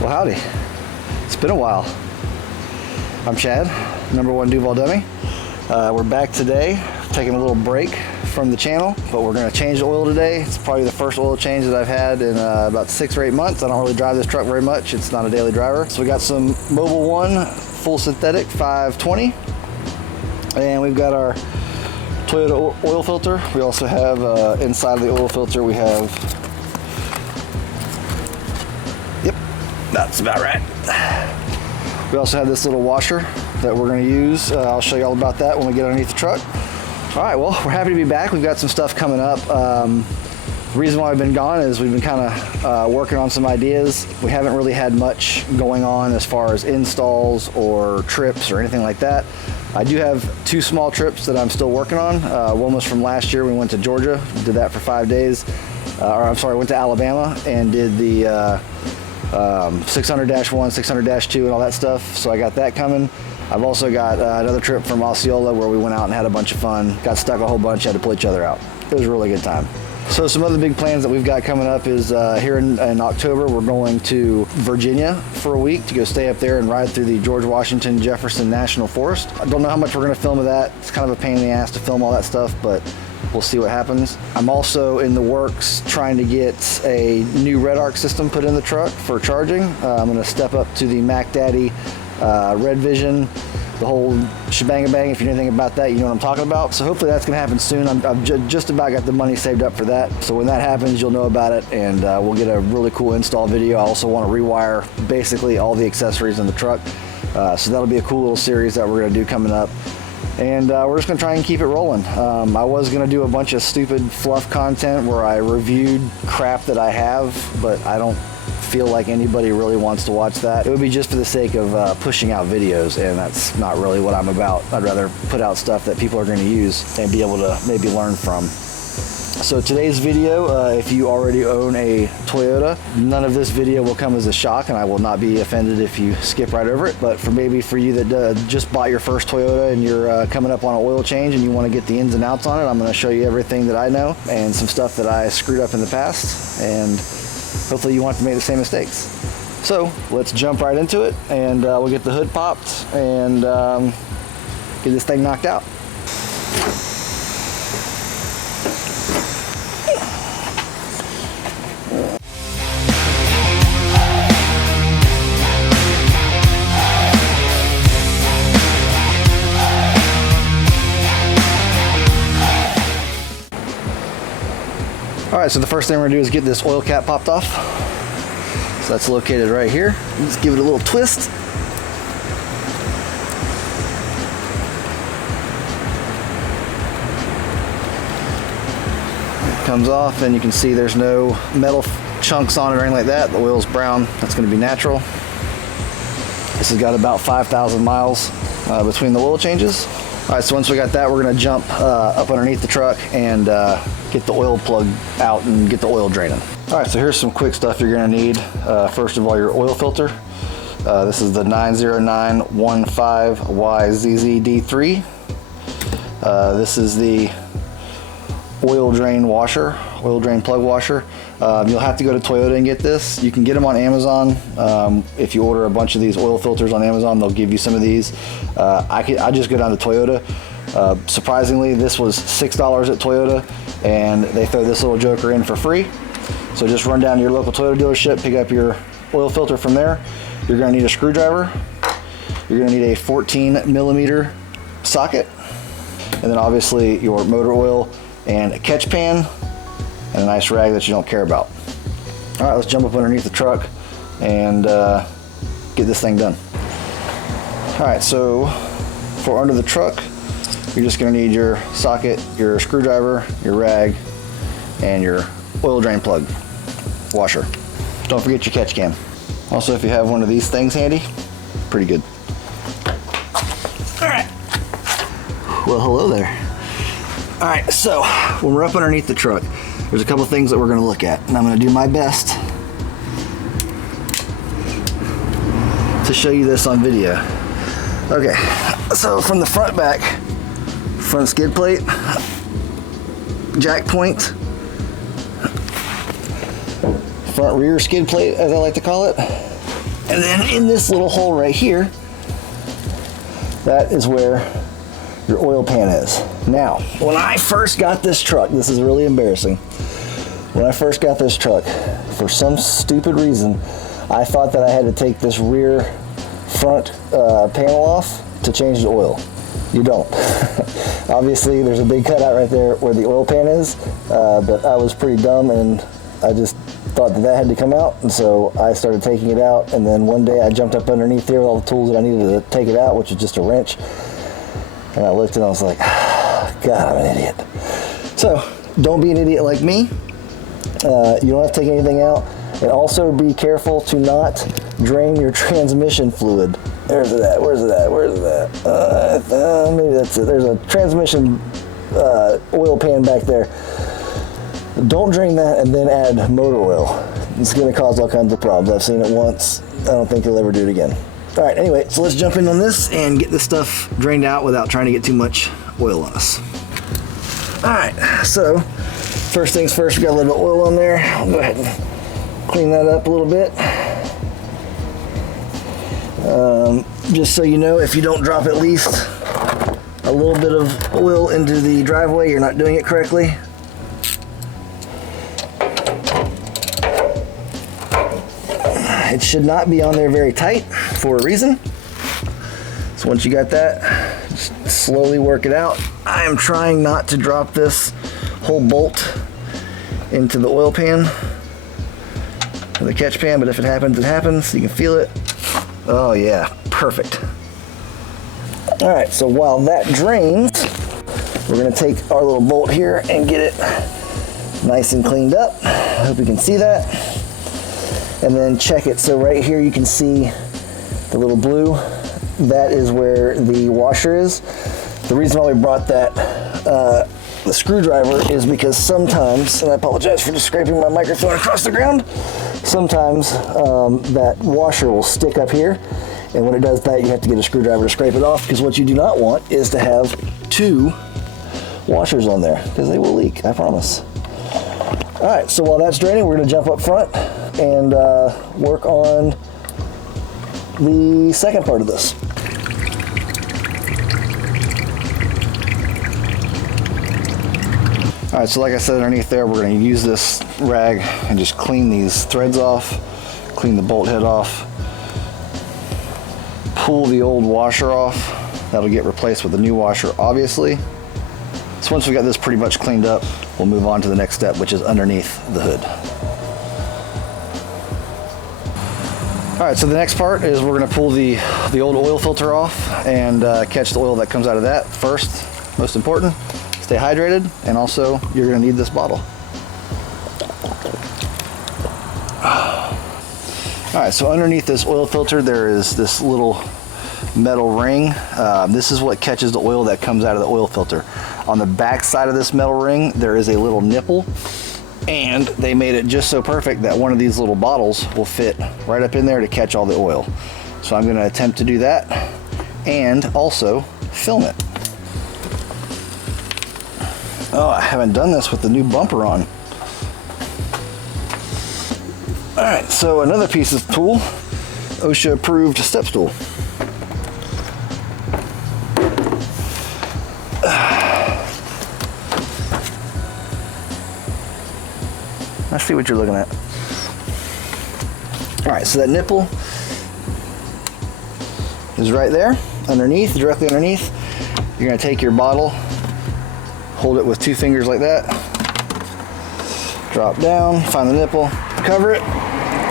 Well, howdy. It's been a while. I'm Chad, #1 Duval dummy. We're back today, taking a little break from the channel, but we're going to change the oil today. It's probably the first oil change that I've had in about 6 or 8 months. I don't really drive this truck very much. It's not a daily driver. So we got some Mobil 1 full synthetic 520, and we've got our Toyota oil filter. We also have inside of the oil filter we have, yep, that's about right. We also have this little washer that we're going to use. I'll show you all about that when we get underneath the truck. All right, well, we're happy to be back. We've got some stuff coming up. The reason why I've been gone is we've been kind of working on some ideas. We haven't really had much going on as far as installs or trips or anything like that. I do have 2 small trips that I'm still working on. One was from last year. We went to Georgia, did that for 5 days. Went to Alabama and did the 600-1, 600-2 and all that stuff. So I got that coming. I've also got another trip from Osceola where we went out and had a bunch of fun. Got stuck a whole bunch, had to pull each other out. It was a really good time. So some other big plans that we've got coming up is here in October, we're going to Virginia for a week to go stay up there and ride through the George Washington Jefferson National Forest. I don't know how much we're going to film of that. It's kind of a pain in the ass to film all that stuff, but we'll see what happens. I'm also in the works trying to get a new Red Arc system put in the truck for charging. I'm going to step up to the Mac Daddy Red Vision, the whole shebang bang. If you know anything about that, you know what I'm talking about. So hopefully that's going to happen soon. I've just about got the money saved up for that. So when that happens, you'll know about it, and we'll get a really cool install video. I also want to rewire basically all the accessories in the truck. So that'll be a cool little series that we're going to do coming up. And we're just going to try and keep it rolling. I was going to do a bunch of stupid fluff content where I reviewed crap that I have, but I don't feel like anybody really wants to watch that. It would be just for the sake of pushing out videos, and that's not really what I'm about. I'd rather put out stuff that people are going to use and be able to maybe learn from. So today's video, if you already own a Toyota, none of this video will come as a shock, and I will not be offended if you skip right over it. But for you that just bought your first Toyota and you're coming up on an oil change and you want to get the ins and outs on it, I'm going to show you everything that I know and some stuff that I screwed up in the past, and hopefully you won't have to make the same mistakes. So let's jump right into it, and we'll get the hood popped and get this thing knocked out. All right, so the first thing we're gonna do is get this oil cap popped off. So that's located right here. Let's give it a little twist. It comes off, and you can see there's no metal chunks on it or anything like that. The oil's brown. That's gonna be natural. This has got about 5,000 miles between the oil changes. All right, so once we got that, we're gonna jump up underneath the truck and get the oil plug out and get the oil draining. All right, so here's some quick stuff you're gonna need. First of all, your oil filter. This is the 90915YZZD3. This is the oil drain washer, oil drain plug washer. You'll have to go to Toyota and get this. You can get them on Amazon. If you order a bunch of these oil filters on Amazon, they'll give you some of these. I just go down to Toyota. Surprisingly, this was $6 at Toyota, and they throw this little joker in for free. So just run down to your local Toyota dealership, pick up your oil filter from there. You're gonna need a screwdriver. You're gonna need a 14mm socket, and then obviously your motor oil and a catch pan and a nice rag that you don't care about. All right, let's jump up underneath the truck and get this thing done. All right, so for under the truck, you're just gonna need your socket, your screwdriver, your rag, and your oil drain plug washer. Don't forget your catch can. Also, if you have one of these things handy, pretty good. All right. Well, hello there. All right, so when we're up underneath the truck, there's a couple things that we're gonna look at, and I'm gonna do my best to show you this on video. Okay, so from the front back, front skid plate, jack point, front rear skid plate, as I like to call it. And then in this little hole right here, that is where your oil pan is. Now, when I first got this truck, this is really embarrassing. When I first got this truck, for some stupid reason, I thought that I had to take this rear front panel off to change the oil. You don't. Obviously, there's a big cutout right there where the oil pan is, but I was pretty dumb and I just thought that that had to come out, and so I started taking it out, and then one day I jumped up underneath there with all the tools that I needed to take it out, which is just a wrench, and I looked and I was like, God, I'm an idiot. So, don't be an idiot like me. You don't have to take anything out, and also be careful to not drain your transmission fluid. Where's it at? Where's it at? Where's it at? Maybe that's it. There's a transmission oil pan back there. Don't drain that and then add motor oil. It's going to cause all kinds of problems. I've seen it once. I don't think they'll ever do it again. All right, anyway, so let's jump in on this and get this stuff drained out without trying to get too much oil on us. All right, so first things first, we got a little bit of oil on there. I'll go ahead and clean that up a little bit. Just so you know, if you don't drop at least a little bit of oil into the driveway, you're not doing it correctly. It should not be on there very tight for a reason. So once you got that, just slowly work it out. I am trying not to drop this whole bolt into the oil pan or the catch pan, but if it happens, it happens. You can feel it. Oh yeah, perfect. All right, so while that drains, we're gonna take our little bolt here and get it nice and cleaned up. I hope you can see that. And then check it. So right here you can see the little blue. That is where the washer is. The reason why we brought that the screwdriver is because sometimes, and I apologize for just scraping my microphone across the ground, sometimes that washer will stick up here, and when it does that, you have to get a screwdriver to scrape it off, because what you do not want is to have two washers on there, because they will leak, I promise. All right, so while that's draining, we're gonna jump up front and work on the second part of this. All right, so like I said, underneath there, we're going to use this rag and just clean these threads off, clean the bolt head off, pull the old washer off. That'll get replaced with a new washer, obviously. So once we got this pretty much cleaned up, we'll move on to the next step, which is underneath the hood. All right, so the next part is we're going to pull the old oil filter off and catch the oil that comes out of that first. Most important. Stay hydrated, and also you're going to need this bottle. All right, so underneath this oil filter there is this little metal ring. This is what catches the oil that comes out of the oil filter. On the back side of this metal ring there is a little nipple, and they made it just so perfect that one of these little bottles will fit right up in there to catch all the oil. So I'm going to attempt to do that and also film it. Oh, I haven't done this with the new bumper on. All right, so another piece of tool, OSHA approved step stool. I see what you're looking at. All right, so that nipple is right there, underneath, directly underneath. You're gonna take your bottle, hold it with two fingers like that, drop down, find the nipple, cover it,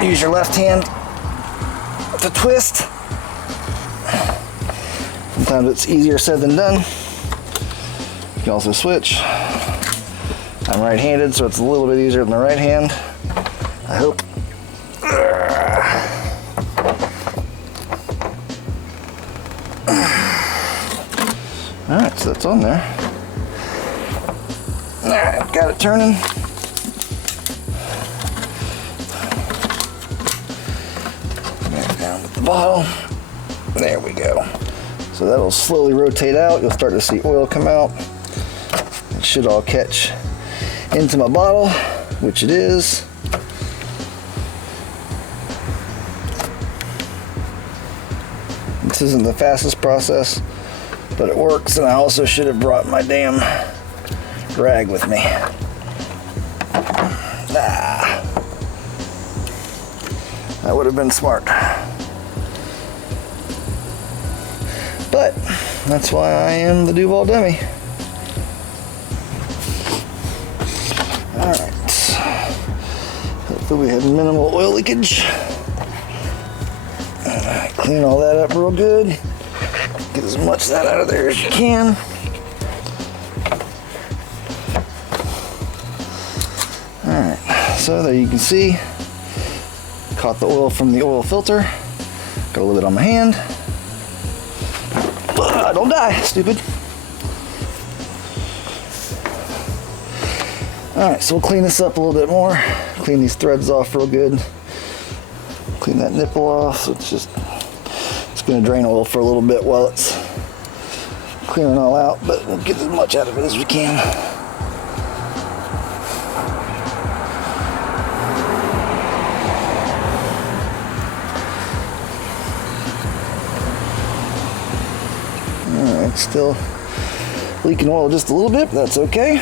use your left hand to twist. Sometimes it's easier said than done. You can also switch. I'm right-handed, so it's a little bit easier than the right hand, I hope. All right, so that's on there. All right, got it turning. Back down with the bottle. There we go. So that'll slowly rotate out. You'll start to see oil come out. It should all catch into my bottle, which it is. This isn't the fastest process, but it works, and I also should have brought my damn rag with me. That would have been smart. But that's why I am the Duval dummy. Alright. Hopefully we have minimal oil leakage. Alright, clean all that up real good. Get as much of that out of there as you can. Alright, so there you can see, caught the oil from the oil filter. Got a little bit on my hand. Don't die, stupid. Alright, so we'll clean this up a little bit more. Clean these threads off real good. Clean that nipple off. So it's going to drain oil for a little bit while it's clearing all out, but we'll get as much out of it as we can. Alright, still leaking oil just a little bit, but that's okay.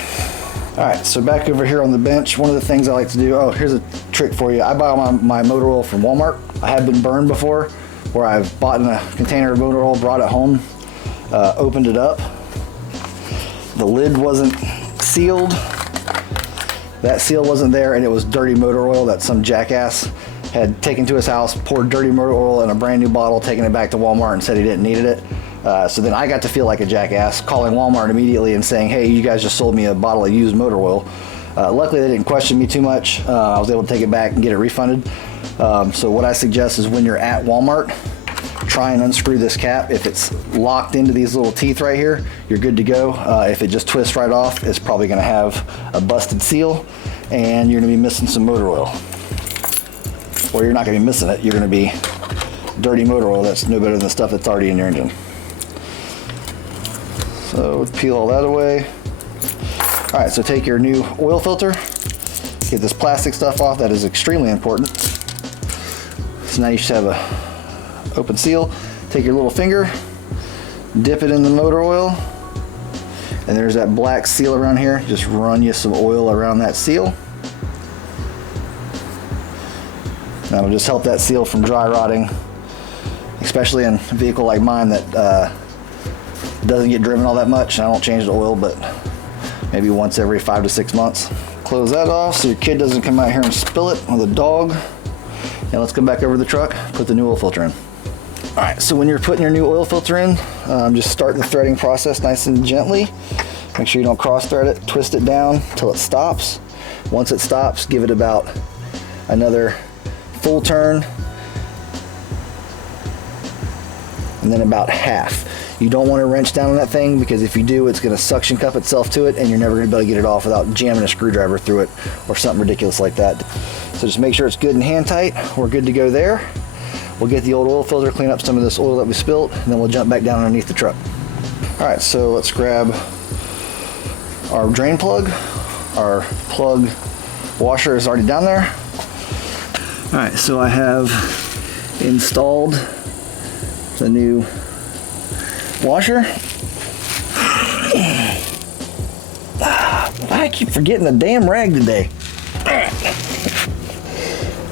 Alright, so back over here on the bench, one of the things I like to do, oh, here's a trick for you. I buy my motor oil from Walmart. I have been burned before, where I've bought in a container of motor oil, brought it home, opened it up. The lid wasn't sealed. That seal wasn't there, and it was dirty motor oil that some jackass had taken to his house, poured dirty motor oil in a brand new bottle, taken it back to Walmart and said he didn't need it. So then I got to feel like a jackass, calling Walmart immediately and saying, hey, you guys just sold me a bottle of used motor oil. Luckily, they didn't question me too much. I was able to take it back and get it refunded. So what I suggest is when you're at Walmart, try and unscrew this cap. If it's locked into these little teeth right here, you're good to go. If it just twists right off, it's probably going to have a busted seal, and you're going to be missing some motor oil. Or you're not going to be missing it. You're going to be dirty motor oil that's no better than the stuff that's already in your engine. So peel all that away. All right, so take your new oil filter, get this plastic stuff off. That is extremely important. So now you should have a open seal. Take your little finger, dip it in the motor oil, and there's that black seal around here. Just run you some oil around that seal. That'll just help that seal from dry rotting, especially in a vehicle like mine that doesn't get driven all that much. I don't change the oil, but maybe once every 5 to 6 months. Close that off so your kid doesn't come out here and spill it, or the dog. And let's go back over to the truck, put the new oil filter in. All right, so when you're putting your new oil filter in, just start the threading process nice and gently. Make sure you don't cross thread it, twist it down till it stops. Once it stops, give it about another full turn, and then about half. You don't want to wrench down on that thing, because if you do, it's going to suction cup itself to it, and you're never going to be able to get it off without jamming a screwdriver through it or something ridiculous like that. So just make sure it's good and hand tight. We're good to go there. We'll get the old oil filter, clean up some of this oil that we spilled, and then we'll jump back down underneath the truck. All right, so let's grab our drain plug. Our plug washer is already down there. All right, so I have installed the new washer. I keep forgetting the damn rag today.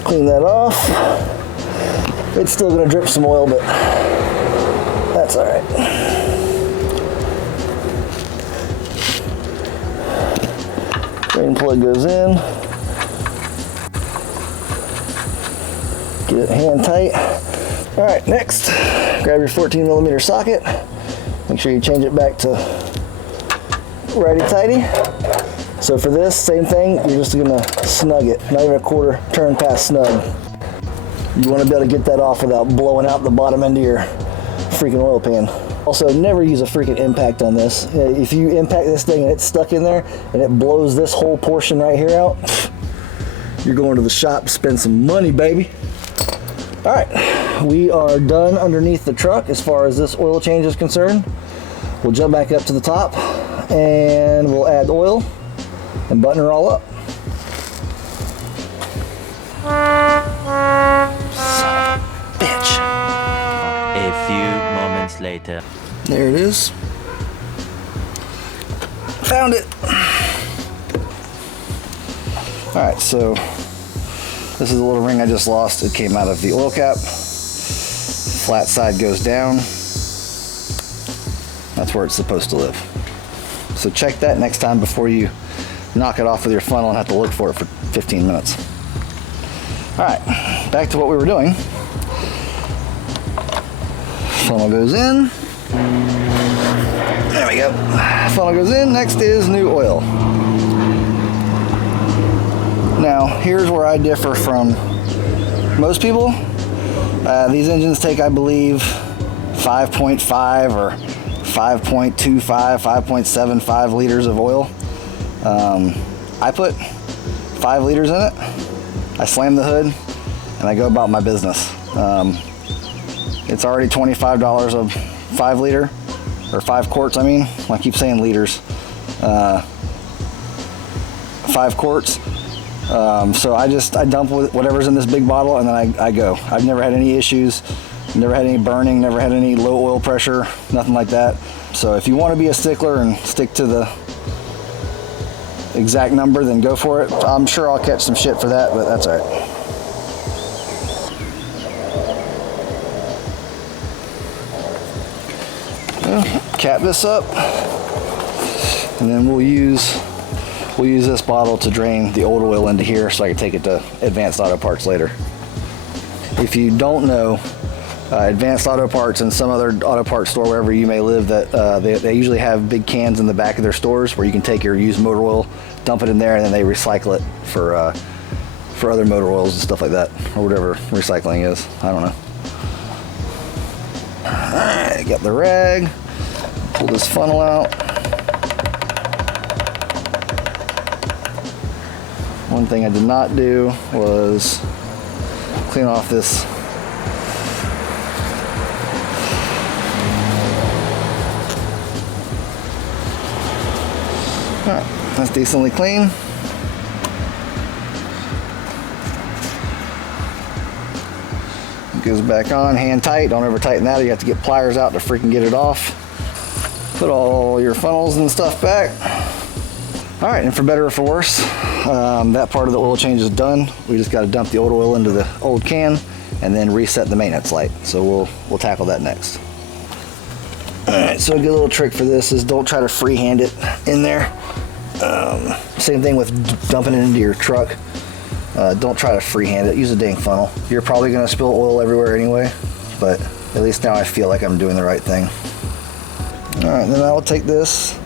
Clean that off. It's still gonna drip some oil, but that's all right. Drain plug goes in. Get it hand tight. All right, next, grab your 14mm socket. Make sure you change it back to righty-tighty. So for this, same thing, you're just gonna snug it, not even a quarter turn past snug. You wanna be able to get that off without blowing out the bottom end of your freaking oil pan. Also, never use a freaking impact on this. If you impact this thing and it's stuck in there and it blows this whole portion right here out, you're going to the shop to spend some money, baby. All right, we are done underneath the truck as far as this oil change is concerned. We'll jump back up to the top and we'll add oil and button her all up. Son of a bitch. A few later. There it is. Found it. All right, so this is the little ring I just lost. It came out of the oil cap. Flat side goes down. That's where it's supposed to live. So check that next time before you knock it off with your funnel and have to look for it for 15 minutes. All right, back to what we were doing. Funnel goes in. There we go. Funnel goes in. Next is new oil. Now, here's where I differ from most people. These engines take, I believe, 5.5 or 5.25, 5.75 liters of oil. I put 5 liters in it. I slam the hood and I go about my business. It's already $25 of 5 liter, or 5 quarts, I mean. I keep saying liters. 5 quarts. So I dump whatever's in this big bottle and then I go. I've never had any issues, never had any burning, never had any low oil pressure, nothing like that. So if you want to be a stickler and stick to the exact number, then go for it. I'm sure I'll catch some shit for that, but that's all right. Well, cap this up, and then we'll use this bottle to drain the old oil into here so I can take it to Advanced Auto Parts later. If you don't know, Advanced Auto Parts and some other auto parts store wherever you may live, that they usually have big cans in the back of their stores where you can take your used motor oil, dump it in there, and then they recycle it for other motor oils and stuff like that, or whatever recycling is. I don't know. Alright, got the rag. Pull this funnel out. One thing I did not do was clean off this Alright, that's decently clean. It goes back on, hand tight. Don't ever tighten that. You have to get pliers out to freaking get it off. Put all your funnels and stuff back. Alright, and for better or for worse, that part of the oil change is done. We just got to dump the old oil into the old can and then reset the maintenance light. So we'll tackle that next. Alright, so a good little trick for this is don't try to freehand it in there. Same thing with dumping it into your truck. Don't try to freehand it. Use a dang funnel. You're probably going to spill oil everywhere anyway, but at least now I feel like I'm doing the right thing. Alright, then I'll take this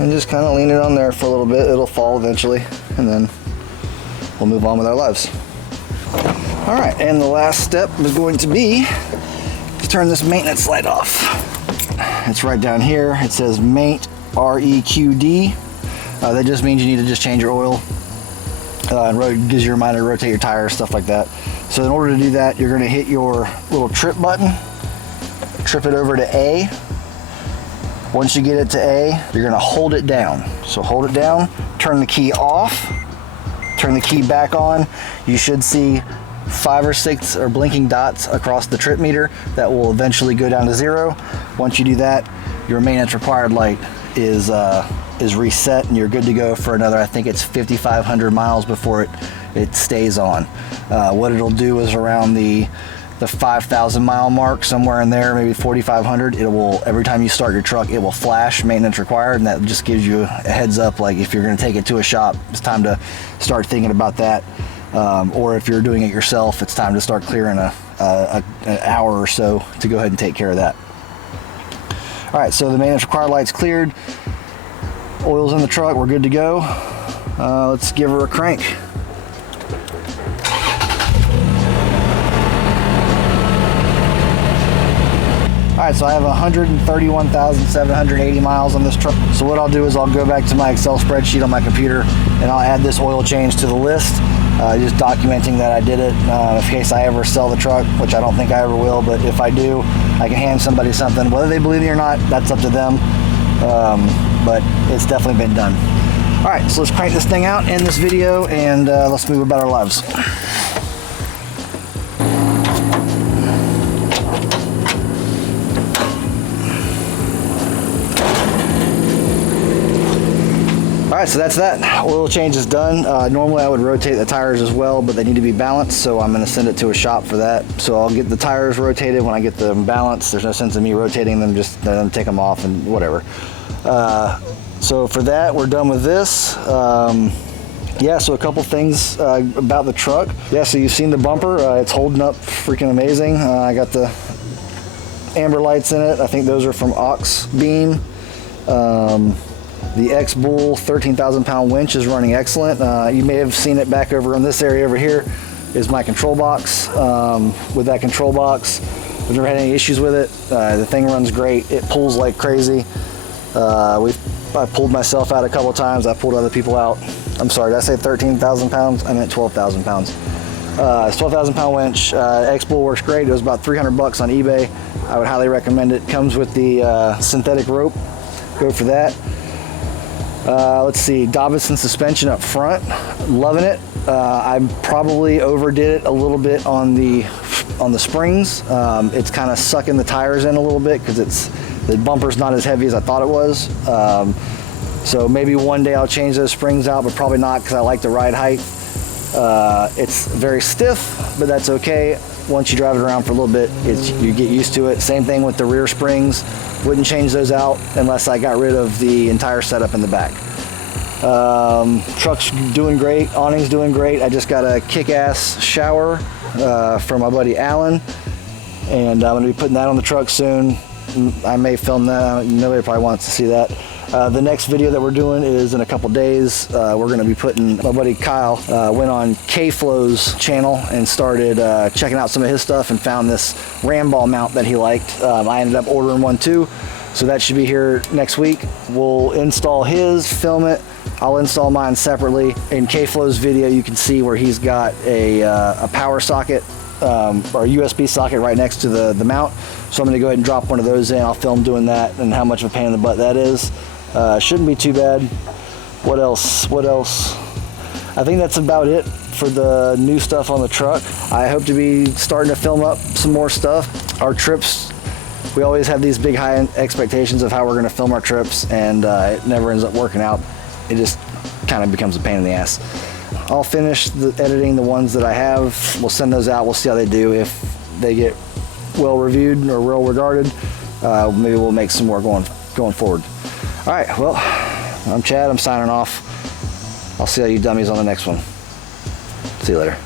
and just kind of lean it on there for a little bit. It'll fall eventually, and then we'll move on with our lives. Alright, and the last step is going to be to turn this maintenance light off. It's right down here. It says Maint, R-E-Q-D. That just means you need to just change your oil. And gives you a reminder to rotate your tires, stuff like that. So in order to do that, you're going to hit your little trip button, trip it over to A. Once you get it to A, you're going to hold it down. So hold it down, turn the key off, turn the key back on. You should see 5 or 6 or blinking dots across the trip meter that will eventually go down to 0. Once you do that, your maintenance required light is reset and you're good to go for another, I think it's 5,500 miles before it stays on. What it'll do is around the 5,000 mile mark, somewhere in there, maybe 4,500, it will, every time you start your truck, it will flash maintenance required, and that just gives you a heads up, like if you're going to take it to a shop, it's time to start thinking about that. Or if you're doing it yourself, it's time to start clearing an hour or so to go ahead and take care of that. All right, so the maintenance required light's cleared. Oil's in the truck, we're good to go. Let's give her a crank. All right, so I have 131,780 miles on this truck. So what I'll do is I'll go back to my Excel spreadsheet on my computer and I'll add this oil change to the list, just documenting that I did it in case I ever sell the truck, which I don't think I ever will, but if I do, I can hand somebody something. Whether they believe me or not, that's up to them, but it's definitely been done. All right, so let's crank this thing out, end this video, and let's move about our lives. right, so that's that. Oil change is done. Normally I would rotate the tires as well, but they need to be balanced, so I'm gonna send it to a shop for that. So I'll get the tires rotated when I get them balanced. There's no sense in me rotating them, just then take them off and whatever. So for that, we're done with this. Yeah, so a couple things about the truck. Yeah, so you've seen the bumper. It's holding up freaking amazing. I got the amber lights in it. I think those are from Ox Beam. The X-Bull 13,000 pound winch is running excellent. You may have seen it back over in this area over here is my control box. With that control box, I've never had any issues with it. The thing runs great. It pulls like crazy. I pulled myself out a couple of times. I pulled other people out. I'm sorry, did I say 13,000 pounds? I meant 12,000 pounds. It's 12,000 pound winch. X-Bull works great. It was about 300 bucks on eBay. I would highly recommend it. Comes with the synthetic rope. Go for that. Let's see, Dobson suspension up front. Loving it. I probably overdid it a little bit on the springs. It's kind of sucking the tires in a little bit because the bumper's not as heavy as I thought it was. So maybe one day I'll change those springs out, but probably not because I like the ride height. It's very stiff, but that's okay. Once you drive it around for a little bit, you get used to it. Same thing with the rear springs. Wouldn't change those out unless I got rid of the entire setup in the back. Truck's doing great, awning's doing great. I just got a kick-ass shower from my buddy Alan, and I'm gonna be putting that on the truck soon. I may film that. Nobody probably wants to see that. The next video that we're doing is in a couple days. We're going to be putting, my buddy Kyle went on K-Flow's channel and started checking out some of his stuff and found this ram ball mount that he liked. I ended up ordering one too, so that should be here next week. We'll install his, film it. I'll install mine separately. In K-Flow's video, you can see where he's got a power socket or a USB socket right next to the mount. So I'm going to go ahead and drop one of those in. I'll film doing that and how much of a pain in the butt that is. Shouldn't be too bad. What else? I think that's about it for the new stuff on the truck. I hope to be starting to film up some more stuff. Our trips, we always have these big high expectations of how we're going to film our trips, and it never ends up working out. It just kind of becomes a pain in the ass. I'll finish editing the ones that I have. We'll send those out. We'll see how they do. If they get well reviewed or well regarded, maybe we'll make some more going forward. All right, well, I'm Chad. I'm signing off. I'll see all you dummies on the next one. See you later.